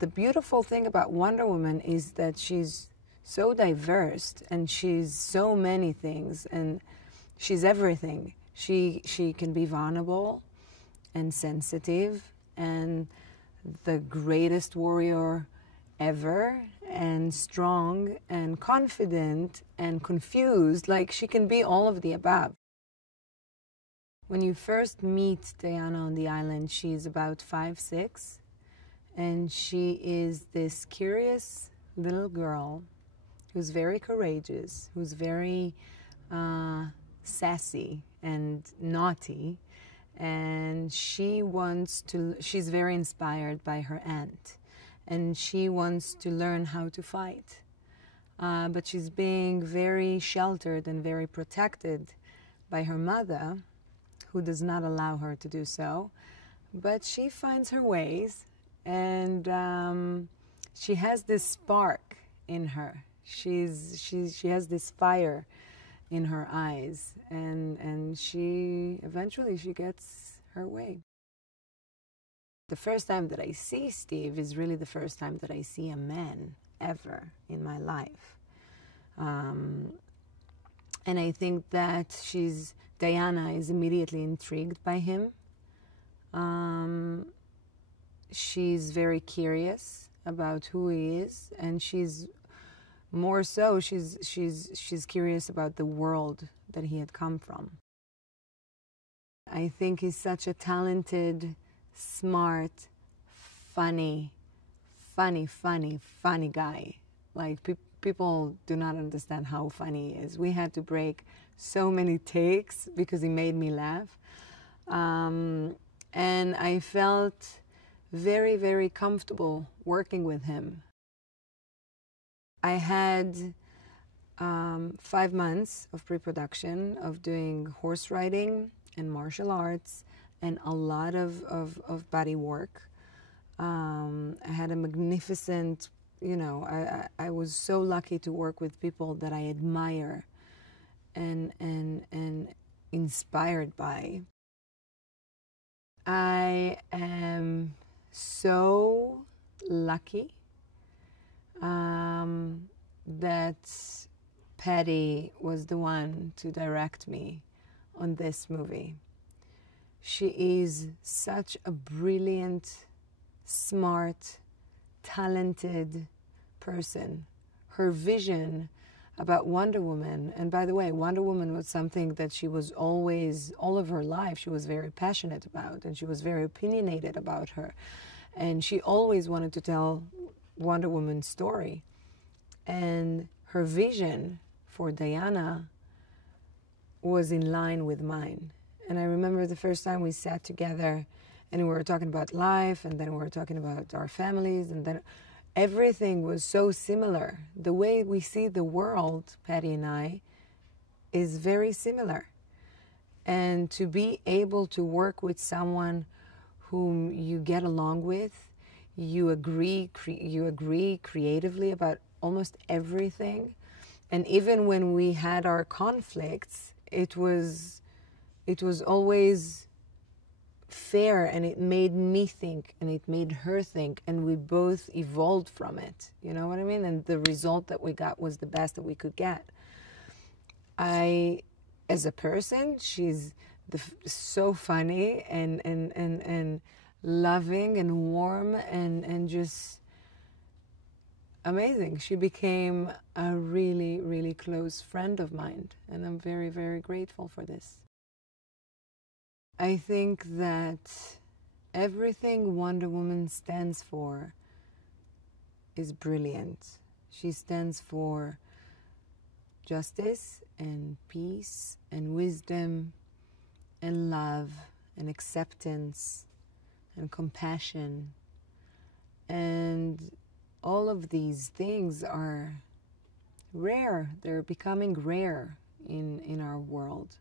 The beautiful thing about Wonder Woman is that she's so diverse and she's so many things and she's everything. She can be vulnerable and sensitive and the greatest warrior ever and strong and confident and confused. Like, she can be all of the above. When you first meet Diana on the island, she's about 5'6", and she is this curious little girl who's very courageous, who's very sassy and naughty, and she's very inspired by her aunt, and she wants to learn how to fight. But she's being very sheltered and very protected by her mother, who does not allow her to do so. But she finds her ways, and she has this spark in her. She has this fire in her eyes, and eventually she gets her way. The first time that I see Steve is really the first time that I see a man ever in my life. And I think that Diana is immediately intrigued by him. She's very curious about who he is, and she's curious about the world that he had come from. I think he's such a talented, smart, funny guy. Like, people do not understand how funny he is. We had to break so many takes because he made me laugh. And I felt very, very comfortable working with him. I had 5 months of pre-production of doing horse riding and martial arts and a lot of body work. I had a magnificent, I was so lucky to work with people that I admire and inspired by. I am so lucky that Patty was the one to direct me on this movie. She is such a brilliant, smart, talented person. Her vision about Wonder Woman, and by the way, Wonder Woman was something that she was always, all of her life, she was very passionate about, and she was very opinionated about her. And she always wanted to tell Wonder Woman's story. And her vision for Diana was in line with mine. And I remember the first time we sat together and we were talking about life, and then we were talking about our families, and then everything was so similar. The way we see the world, Patty and I, is very similar. And to be able to work with someone whom you get along with, you agree creatively about almost everything. And even when we had our conflicts, it was always fair, and it made me think and it made her think, and we both evolved from it. You know what I mean? And the result that we got was the best that we could get. As a person, she's so funny and loving and warm and just amazing. She became a really, really close friend of mine, and I'm very, very grateful for this. I think that everything Wonder Woman stands for is brilliant. She stands for justice and peace and wisdom and love and acceptance and compassion. And all of these things are rare. They're becoming rare in our world.